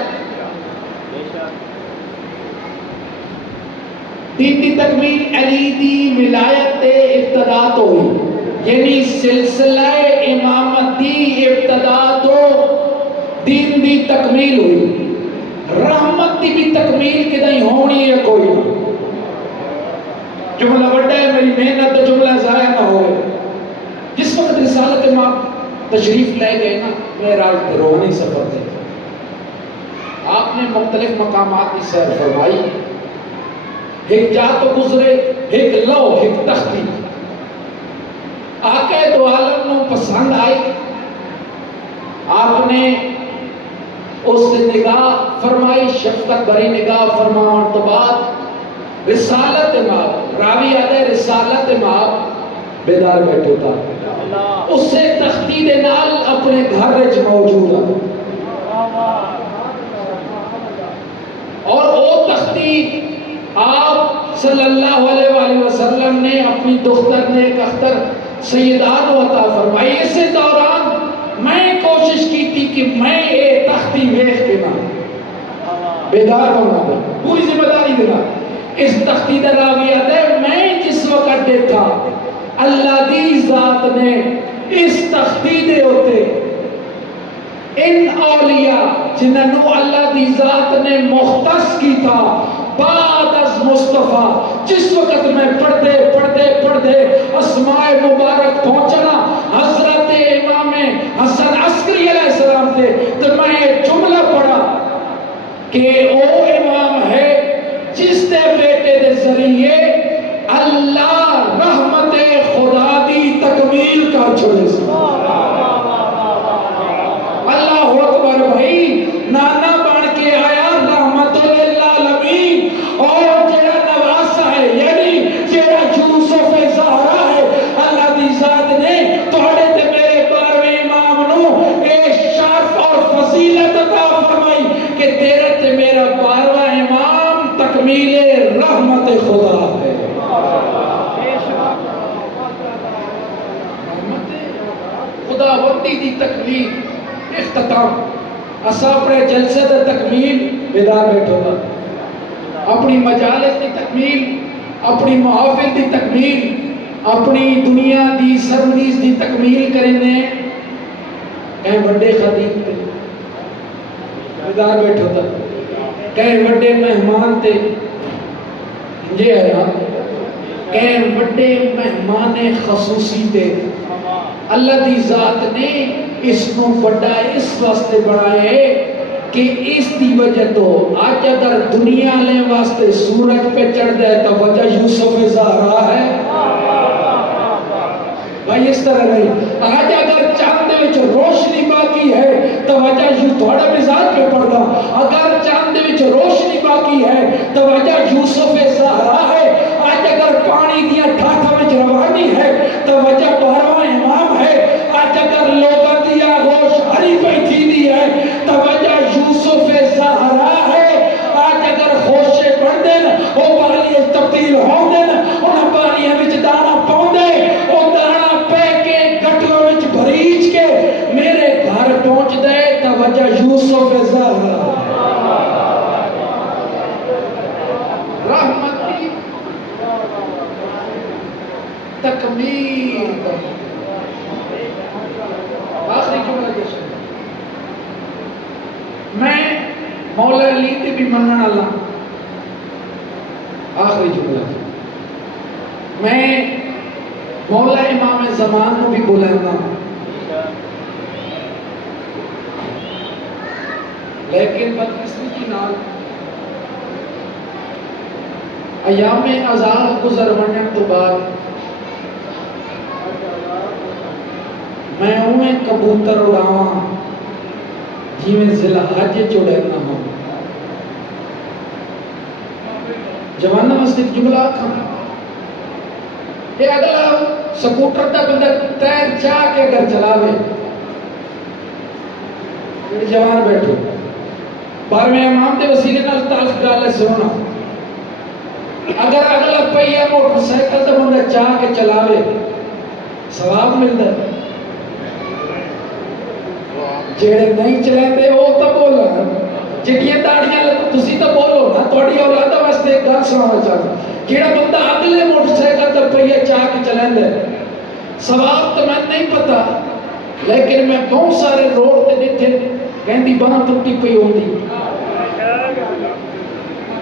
دین دی تکمیل علی دی ولایت ابتدا تو ہوئی یعنی سلسلہ امامت دی ابتدا تو دین دی تکمیل ہوئی رحمت دی بھی تکمیل کے دیں ہونی ہے کوئی جملہ بڑھا ہے میری محنت تو جملہ ضائع نہ ہوئے جس وقت رسالت امام تشریف لے گئے نا معراج پہ روحانی سفر تھے آپ نے مختلف مقامات کی سیر فرمائی ایک جا تو گزرے ایک لو ایک تختی آقا دو عالم نو پسند آئی آپ نے اس سے نگاہ فرمائی شفقت بری نگاہ فرماؤں تو بعد رسالت امام راوی آدھے رسالت امام بیدار بیٹھو تھا اس سے تختی دے نال اپنے گھر رج موجود ہے اور وہ تختی آپ صلی اللہ علیہ وآلہ وسلم نے اپنی دختر نے ایک اختر سیدات و عطا فرمائی اسی دوران میں کوشش کی تھی کہ میں یہ تختی ویخ کے نہ بیدار ہونا تھا پوری ذمہ داری دینا اس تختی در راویت ہے میں جس وقت دیکھا اللہ دی ذات نے اس تختی دے ہوتے ان اولیاء جنہوں اللہ دی ذات نے مختص کی تھا بعد از مصطفیٰ جس وقت میں پڑھتے اسماء مبارک پہنچنا حضرت امام حسن عسکری علیہ السلام تھے تو میں یہ جملہ پڑھا کہ او امام ہے جس نے بیٹے دے اللہ رحمت خدا دی تکمیل کر چھوڑے سی اللہ اکبر بھائی نانا بن کے آیا رحمت للعالمین اور جڑا نواسا ہے یعنی جڑا یوسف زہرا ہے اللہ دی ذات نے تھوڑے تے میرے 12ویں امام نو اے شرف اور فضیلت عطا فرمائی کہ تیرے تے میرا 12واں امام تکمیل رحمت خدا ہے خدا وقتی دی تکمیل اختتام اسا اپنے جلسے دی تکمیل بیدار بیٹھو گا اپنی مجالس دی تکمیل اپنی محافل دی تکمیل اپنی دنیا دی سرویس دی تکمیل کریں دیں کہیں بڑے خطیب تے بیدار بیٹھو گا کہیں بڑے مہمان تے یہ ہے نا کہیں بڑے مہمان خصوصی تے اللہ دی ذات نے اس کو بڑا اس واسطے بڑھائے کہ اس دی وجہ تو آج اگر دنیا لے واسطے سورج پہ چڑھ دے تو وجہ یوسف زہرا ہے بھائی اس طرح نہیں آج اگر چاند وچ روشنی باقی ہے تو وجہ تھوڑا مزاج پہ پڑھتا اگر چاند وچ روشنی باقی ہے تو وجہ یوسف زہرا ہے آج اگر پانی دیا ٹھاٹھا وچ روانی ہے تو وجہ 12واں امام ہے آج اگر لوگاں دیا ہوش ہری بیٹھی دی ہے تو وجہ یوسف زہرا ہے آج اگر ہوشے بڑھ دین وہ پانی تبدیل ہو دین انہاں پانیاں وچ دانا پاؤندے وہ دانا پہ کے گٹوں وچ بھریج کے میرے گھر پہنچ دے تو وجہ یوسف زہرا رحمتی تکمیل آخری جملہ جیسے میں مولا علی تے بھی منن اللہ آخری جملہ میں مولا امام زمان نو بھی بلانا لیکن بدقسمتی نال ایام عذاب گزر ونن تو بعد میں اویں کبوتر اڑاواں جیویں ذی الحج چڑھنا ہو جوانا مسجد جملہ کھانا یہ اگلا سکوٹر دا بندہ تیر چاہ کے اگر چلاوے جوان بیٹھو 12ویں امام دے وسیلے نال تعلق گل سننا اگر اگلا پہیا موٹر سائیکل دا بندہ چاہ کے چلاوے ثواب ملتا ہے جڑے نہیں چلاتے وہ تو بولو جڑیاں داڑیاں تسی تو بولو نا تھوڑی اولاد واسطے ایک گل سنانا چاہتا جڑا بندہ اگلے موٹر سائیکل تے پہیا چاہ کے چلیندا ہے ثواب تو میں نہیں پتا لیکن میں بہت سارے روڈ تے دیکھے کہندی باں ٹوٹی پئی ہوندی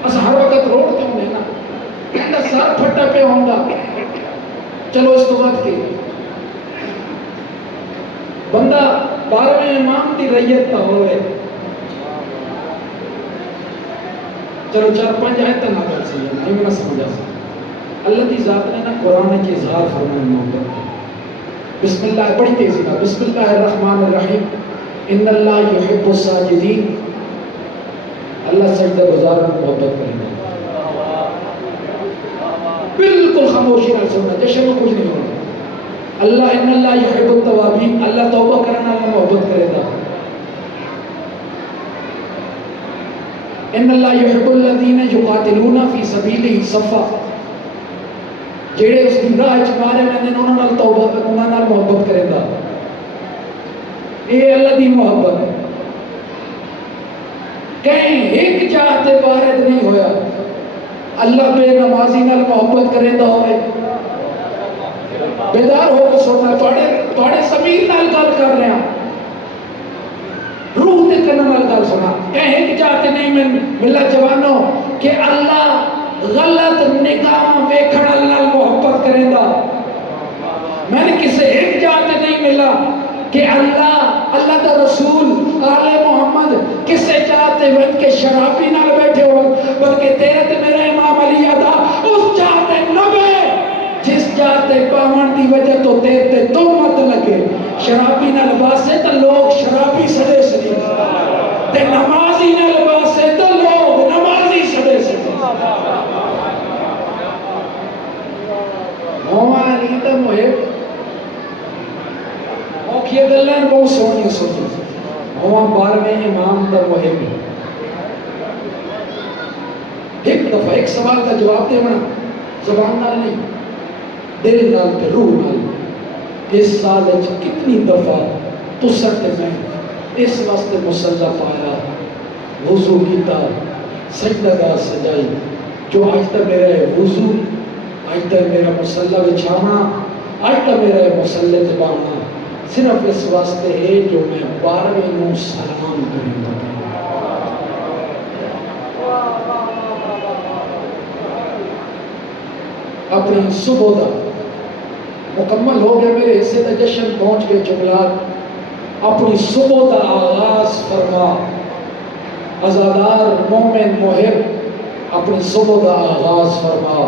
اس ہر وقت روڈ تے ہوندے نا کہندا سر پھٹا پہ ہوندا چلو اس تو بعد کے بندہ 12ویں امام دی ریت تا ہوئے چلو 4-5 آیت نہ کر سی نہیں میں نہ سمجھا سکتا اللہ کی ذات نے نا قرآن کے اظہار فرمائے محبت بسم اللہ بڑی تیزی کا بسم اللہ الرحمن الرحیم ان اللہ یحب الساجدین اللہ سجدہ گزار کو محبت کرے گا بالکل خاموشی نہ سننا جشن میں کچھ نہیں ہونا اللہ ان اللہ یحب التوابین اللہ توبہ کرنا اللہ محبت کرے گا ان اللہ یحب الذین یقاتلون فی سبیلہ صفا جڑے اس دی راہ وچ مارے ویندے انہاں نال توبہ انہاں نال محبت کرے گا اے اللہ دی محبت ہے کہیں ایک جاتے وارد نہیں ہویا اللہ بے نمازی نال محبت کرے گا ہوئے بیدار ہو کے سونا توڑے سمیر نال گل کر رہے ہیں روح دے کرنے نال گل سنا کہیں کہ چاہتے نہیں ملا جوانوں کہ اللہ غلط نگاہ ویکھن اللہ محبت کرے گا میں نے کسے ایک چاہتے نہیں ملا کہ اللہ دا رسول آل محمد کسے چاہتے ہوئے کہ شرابی نال بیٹھے ہو بلکہ تیرے تے میرے امام علی ادا اس چاہتے نبے شرابی نہ لباسے تو لوگ شرابی سدے سدے تے نمازی نہ لباسے تو لوگ نمازی سدے سدے ہوا علی دا محب موقعی گلن بہت سونی سوچو ہوا 12ویں امام دا محب ایک دفعہ ایک سوال کا جواب دے بنا زبان نال نہیں دل نال تے روح نال اس سال کتنی دفعہ تسر تے میں اس واسطے مصلی پایا وضو کیتا سجدہ سجائی جو آج تک میرا وضو آج تک میرا مصلی بچھانا آج تک میرا مصلی دبانا صرف اس واسطے ہے جو میں 12ویں نوں سلام کریں گا اپنی صبح دا مکمل ہو گیا میرے حصے دا جشن پہنچ گئے جملات اپنی صبح دا آغاز فرما ازادار مومن محب اپنی صبح دا آغاز فرما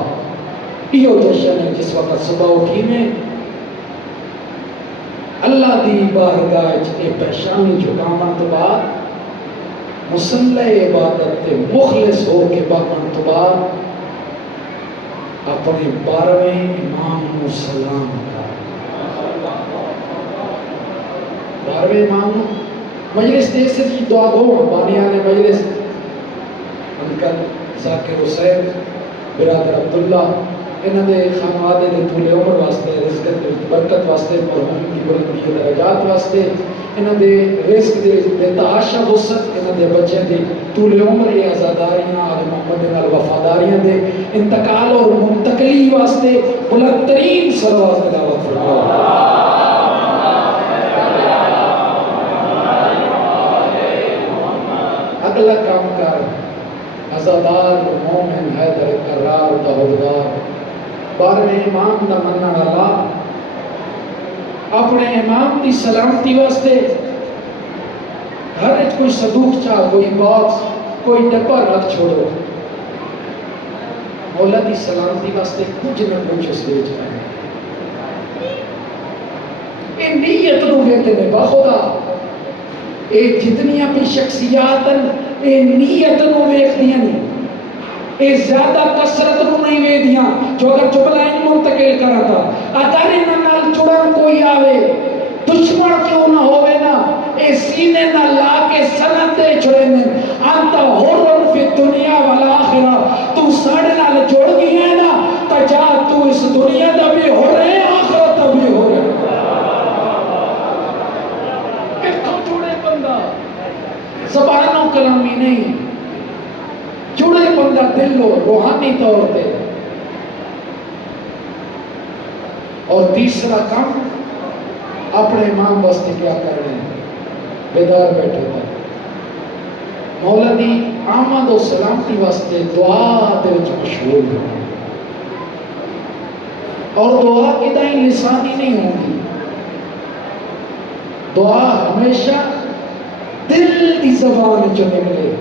یہ جشن ہے جس وقت صبح اٹھی میں اللہ دی بارگاہ چکے پریشانی جھکامن تو بعد مصلی عبادت تے مخلص ہو کے باقن تو بعد اپنے 12ویں امام کو سلام کرا 12ویں امام مجلس دے سے جی دعا گو بانیان مجلس انکل ذاکر حسین برادر عبداللہ انہاں دے خانوادے دے طول عمر واسطے رزق دے برکت واسطے مرحوم کی بلندی درجات واسطے انہاں دے رزق دے تعاشا وسط انہاں دے بچے دے طول عمر یہ آزاداریاں آل محمد نال وفاداریاں دے انتقال اور منتقلی واسطے بلند ترین صلوات تلاوت فرماؤ اگلا کام کر ازادار مومن حیدر قرار دہودار 12ویں امام دا مننا والا اپنے امام دی سلامتی واسطے ہر ایک کوئی صندوق چاہ کوئی باکس کوئی ڈبہ رکھ چھوڑو مولا دی سلامتی واسطے کچھ نہ کچھ اس دے جائے اے نیت نو ویندے نے باخدا اے جتنیاں بھی شخصیات اے نیت نو ویکھدیاں نہیں اے زیادہ کثرت نو نہیں ویکھدیاں جو اگر جملہ ان منتقل کرا تھا اگر انہاں نال جڑن کوئی آوے دشمن کیوں نہ ہوئے نا اے سینے نہ لا کے سند دے چھڑے نے انتا حرن فی دنیا والآخرہ تو ساڑھے نال جوڑ گئی ہے نا تا جا تو اس دنیا دا بھی ہو رہے آخرت دا بھی ہو رہے ایک تو جوڑے بندہ زبانوں کلامی نہیں جڑے بندہ دل و روحانی طور پہ اور تیسرا کام اپنے امام واسطے کیا کر رہے ہیں بیدار بیٹھے ہوئے مولا دی آمد و سلامتی واسطے دعا دے وچ مشغول ہو اور دعا کدائیں لسانی نہیں ہوگی دعا ہمیشہ دل دی زبان جو نکلے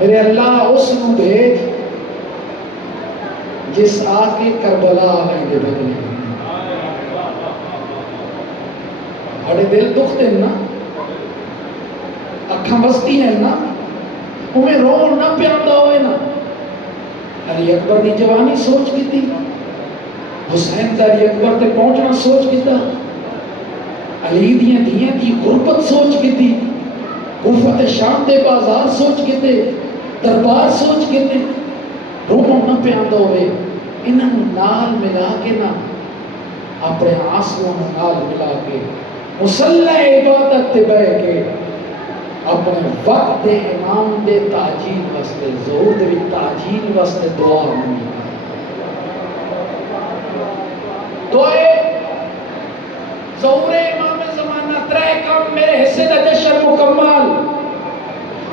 میرے اللہ اس نو بھیج جس آ کے کربلا آنے دے بدلے بڑے دل دکھتے ہیں نا اکھاں بستی ہیں نا انہیں رون نہ پیاندا ہوئے نا علی اکبر دی جوانی سوچ کی تھی حسین دا علی اکبر تے پہنچنا سوچ کی تھا علی دیاں دی غربت سوچ کی تھی کوفہ شام دے بازار سوچ کے تے دربار سوچ کے تے روحوں نہ پیاندا ہوئے انہاں نال ملا کے نا اپنے آنسوں نال ملا کے مصلی عبادت تے بیٹھ کے اپنے وقت دے امام دے تعجیل واسطے ظہور دے تعجیل واسطے دعا مانگی دعائے ظہور امام زمانہ ترے کام میرے حصے دا جشن مکمل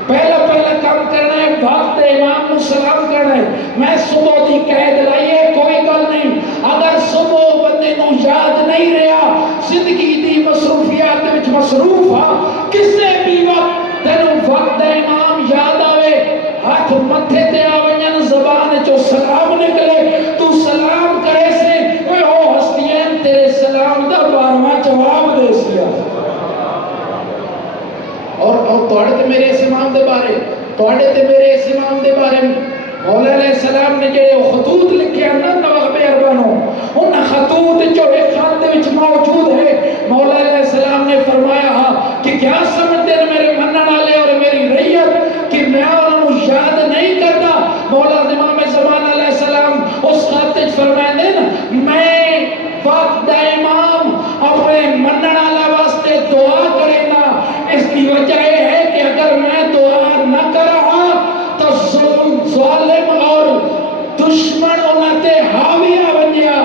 پہلا کام کرنا ہے وقت امام کو سلام کرنا ہے میں صبح دی قید لائیے کوئی گل نہیں اگر صبح بندے نو یاد نہیں رہا زندگی دی مصروفیات وچ مصروف ہاں کسے بھی وقت تینوں وقت امام یاد آوے ہاتھ متھے تے آویں زبان چوں سلام نکلے تو سلام کرے سے اوے او ہستیاں تیرے سلام دا 12واں جواب دے سیا اور توڑے تے میرے اس امام دے بارے توڑے تے میرے اس امام دے بارے مولا علیہ السلام نے جڑے خطوط لکھے ہیں نواب اربانوں ان خطوط جو ایک خاندے وچ موجود ہے مولا علیہ السلام نے فرمایا کہ کیا سمجھتے ہیں میرے منن والے اور میری ریت کہ میں انہوں یاد نہیں کرتا مولا امام زمان علیہ السلام اس خط وچ فرمائے نا میں وقت دا امام اپنے منن والے واسطے دعا کرے نا اس کی وجہ یہ ہے کہ اگر میں دعا نہ کرا تو ظالم اور دشمن انہتے حاویہ بنیا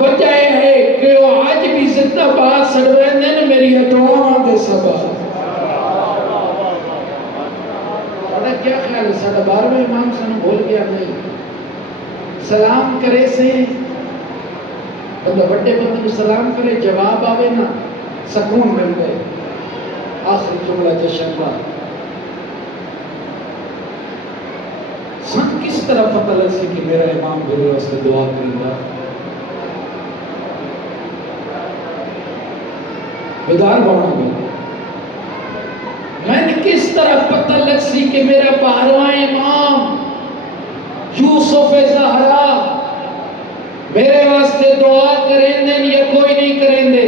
وجہ یہ ہے کہ وہ آج بھی زندہ بات سڑویندے نے میری دعا دے سبا کیا خیال ہے ساڑھا 12ویں امام سنو بھول گیا نہیں سلام کرے سے بندہ بڑے بندے کو سلام کرے جواب آوے نا سکون مل گئے آخری جملہ جشن کا سن کس طرح پتہ لگ سی کہ میرا امام میرے واسطے دعا کریں گا بیدار بنا گا میں نے کس طرح پتہ لگ سی کہ میرا 12واں امام یوسف زہرا میرے واسطے دعا کریں دیں یا کوئی نہیں کریں دے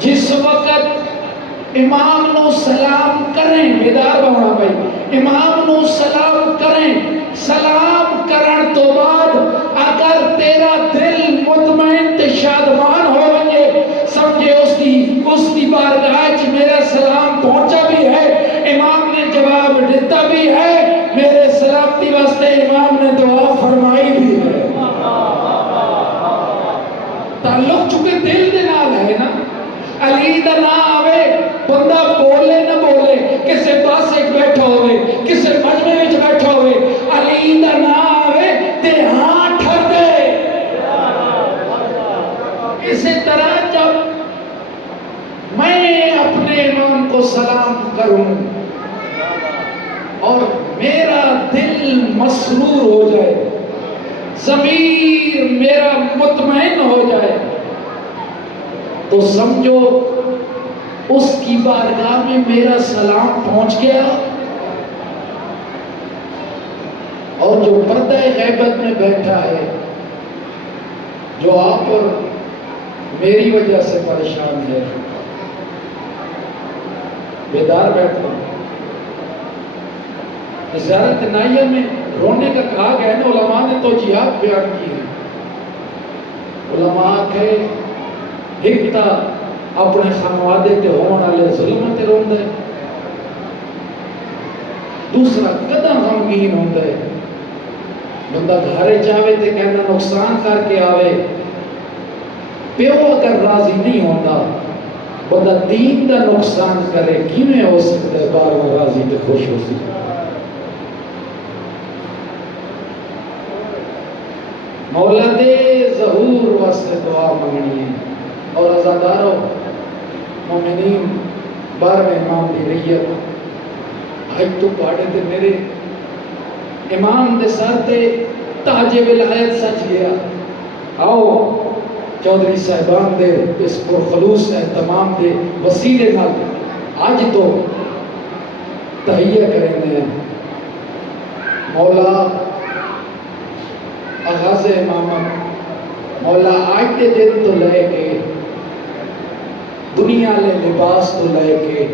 جس وقت امام نو سلام کریں بیدار بنا بھائی امام نو سلام کریں سلام کرن تو بعد اگر تیرا دل مطمئن تے شادمان ہو ونجے سمجھے اس کی بارگاہ چ میرا سلام پہنچا بھی ہے امام نے جواب دیتا بھی ہے میرے سلامتی واسطے امام نے دعا فرمائی بھی ہے تعلق چکے دل دے نال ہے نا علی دا نہ آوے بندہ بولے نہ بولے کسے پاس ایک بیٹھا ہوئے کسے مجمع وچ بیٹھا ہوئے علی دا نہ آوے تے ہاں ٹھر دے اسی طرح جب میں اپنے امام کو سلام کروں اور میرا دل مسرور ہو جائے ضمیر میرا مطمئن ہو جائے تو سمجھو اس کی بارگاہ میں میرا سلام پہنچ گیا اور جو پردہ غیبت میں بیٹھا ہے جو آپ اور میری وجہ سے پریشان ہے بیدار بیٹھو زیارت نائیہ میں رونے کا کہا گیا ہے نا علماء نے تو جہاد بیان کی ہے علماء کہ ایک تا اپنے خانوادے تے ہون والے ظلم تے روندا ہے دوسرا قدم غمگین ہوندا ہے بندہ گھرے جاوے تے کہنا نقصان کر کے آوے پیو اگر راضی نہیں ہوندا بندہ دین دا نقصان کرے کیویں ہو سکتا ہے بار بار راضی تے خوش ہو سکتا ہے مولا دے ظہور واسطے دعا منگنی ہے اور ازادارو مومنین 12ویں امام دی ریت آج تو پاڑے تے میرے امام دے سر تے تاج ولایت سچ گیا آؤ چودھری صاحبان دے اس پرخلوص اہتمام دے وسیلے نال آج تو تہیہ کریں گے مولا آغاز امامت مولا آج کے دن تو لے کے دنیا لے لباس تو لے کے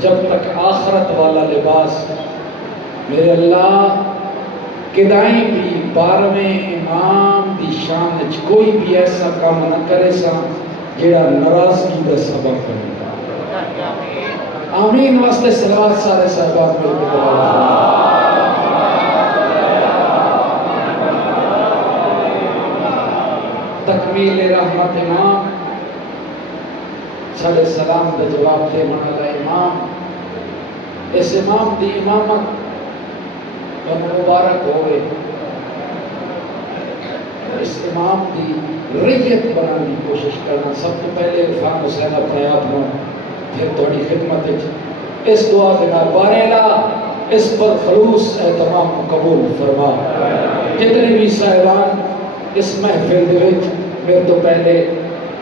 جب تک آخرت والا لباس میرے اللہ کدائیں بھی 12ویں امام دی شان وچ کوئی بھی ایسا کام نہ کرے سا جڑا ناراضگی دا سبب بنے آمین واسطے صلوات سارے صاحبات مل کے تکمیل رحمت امام سارے سلام دا جواب دے منالا امام اس امام دی امامت مبارک ہوئے اس امام دی ریت بنانے کی کوشش کرنا سب تو پہلے عرفان حسین اپنے آپ کو پھر توڑی خدمت اس دعا دینا بارے اس پر خلوص اہتمام کو قبول فرما جتنے بھی صاحبان اس محفل دے وچ میرے تو پہلے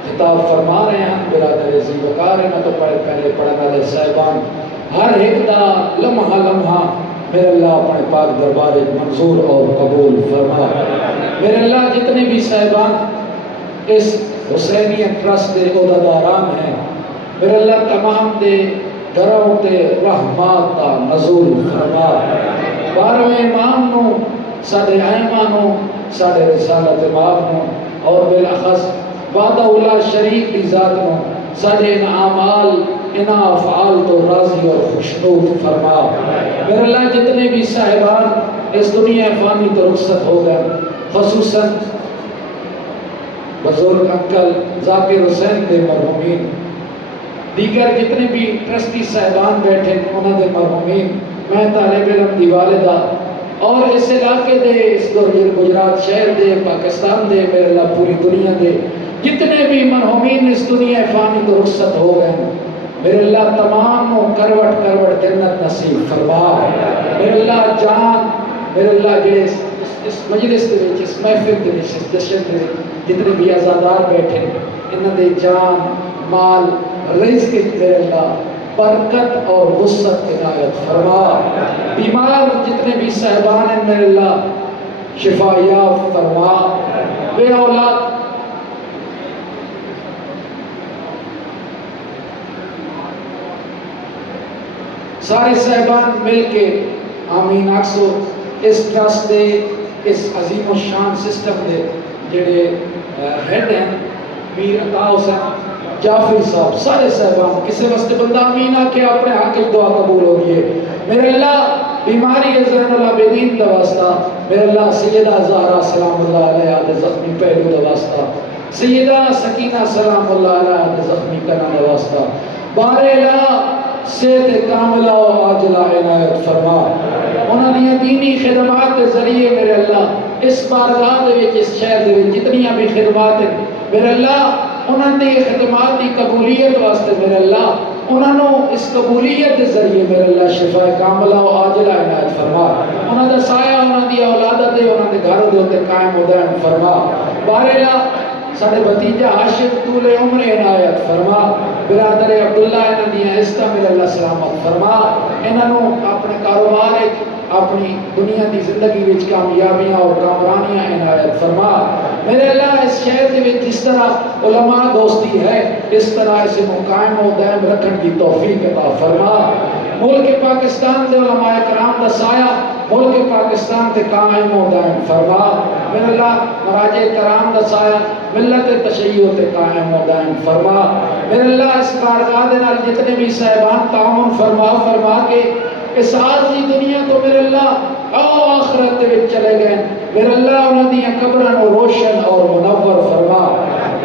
خطاب فرما رہے ہیں برادر عزیز وقار ہیں تو پہلے پڑھنے والے صاحبان ہر ایک دا لمحہ لمحہ میرے اللہ اپنے پاک دربار منظور اور قبول فرما. میرے اللہ جتنے بھی صاحبان اس حسینیہ ٹرسٹ دے عہدیداران ہیں میرے اللہ تمام دے گھروں تے رحمات دا نزول فرما. 12ویں امام نو ساڈے ائمہ نو ساڈے رسالت امام نو اور بالاخص وعدہ اللہ شریک دی ذات نو ساڈے ان اعمال ان افعال تو راضی اور خوشنود فرما. میرے اللہ جتنے بھی صاحبان اس دنیا فانی تو رخصت ہو گئے خصوصاً بزرگ انکل ذاکر حسین دے مرحومین دیگر جتنے بھی ٹرسٹی صاحبان بیٹھے انہوں دے مرحومین میں طالب علم دی والدہ اور اس علاقے دے اس گجرات شہر دے پاکستان دے میرے اللہ پوری دنیا دے جتنے بھی مرحومین اس دنیا فانی تو رخصت ہو گئے میرے اللہ تمام کو کروٹ کروٹ جنت نصیب فرما. میرے اللہ جان میرے اللہ جڑے اس مجلس دے وچ اس محفل دے وچ اس جشن دے جتنے بھی آزادار بیٹھے انہاں دے جان مال رزق میرے اللہ برکت اور وسعت عنایت فرما. بیمار جتنے بھی صاحبان ہیں میرے اللہ شفا یاب فرما. بے اولاد سارے صاحبان مل کے آمین آکسو اس ٹرسٹ دے اس عظیم و شان سسٹم دے جڑے ہیڈ ہیں میر عطا حسین جعفری صاحب سارے صاحبان کسی واسطے بندہ آمین آ کے اپنے حق دعا قبول ہو گئی ہے. میرے اللہ بیماری زین العابدین دا واسطہ میرے اللہ سیدہ زہرا سلام اللہ علیہ دے زخمی پہلو دا واسطہ سیدہ سکینہ سلام اللہ علیہ دے زخمی کنا دا واسطہ بار الہ صحت کاملہ و عاجلہ عنایت فرما. انہاں دی دینی خدمات کے ذریعے میرے اللہ اس بارگاہ دے وچ اس شہر دے وچ جتنیاں بھی خدمات ہیں میرے اللہ انہاں دی خدمات دی قبولیت واسطے میرے اللہ انہاں نو اس قبولیت کے ذریعے میرے اللہ شفا کاملہ و عاجلہ عنایت فرما. انہاں دا سایہ انہاں دی اولاد دے انہاں دے گھر دے اوتے قائم و دائم فرما. بارے ساڑھے بھتیجہ عاشق طول عمر عنایت فرما. برادر عبداللہ انہاں دیاں عزتاں میرے اللہ سلامت فرما. انہاں نو اپنے کاروبار اپنی دنیا دی زندگی وچ کامیابیاں اور کامرانیاں عنایت فرما. میرے اللہ اس شہر دے وچ جس طرح علماء دوستی ہے اس طرح اسے قائم و دائم رکھن کی توفیق عطا فرما. ملک پاکستان دے علماء کرام دا سایہ ملک پاکستان تے قائم و دائم فرما. میرے اللہ مراجع کرام دا سایہ ملت تشیع تے قائم و دائم فرما. میرے اللہ اس بارگاہ دے نال جتنے بھی صاحبان تعاون فرما کے اس عارضی دنیا تو میرے اللہ آخرت دے چلے گئے میرے اللہ انہاں دی قبراں نو روشن اور منور فرما.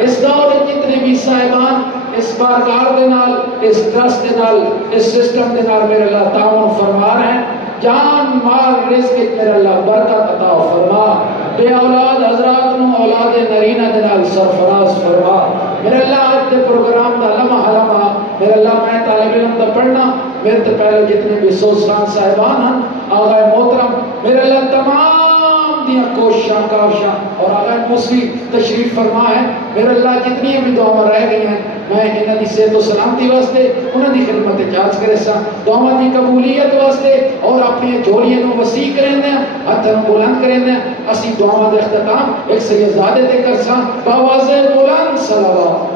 اس دور جتنے بھی صاحبان اس بارگاہ دے نال اس ٹرسٹ دے نال اس سسٹم دے نال میرے اللہ تعاون فرما رہے ہیں جان مال رزق میرے اللہ برکت عطا فرما. بے اولاد حضرات نو اولاد نرینہ دے نال سرفراز فرما. میرے اللہ آج دے پروگرام دا لمحہ لمحہ میرے اللہ میں طالب علم دا پڑھنا میرے تے پہلے جتنے بھی سوسران صاحبان ہیں آغا محترم میرے اللہ تمام دیاں کوششاں کاوشاں اور آغا موسوی تشریف فرما ہے میرے اللہ جتنی بھی دعاواں رہ گئی ہیں میں انہاں دی صحت و سلامتی واسطے انہاں دی خدمت اجاز کرے سا دعاواں دی قبولیت واسطے اور اپنی جھولیاں نو وسیع کریں دیں ہتھاں نو بلند کریں دیں اسی دعاواں دا اختتام ایک سیدزادے تے کر سا باواز بلند صلوات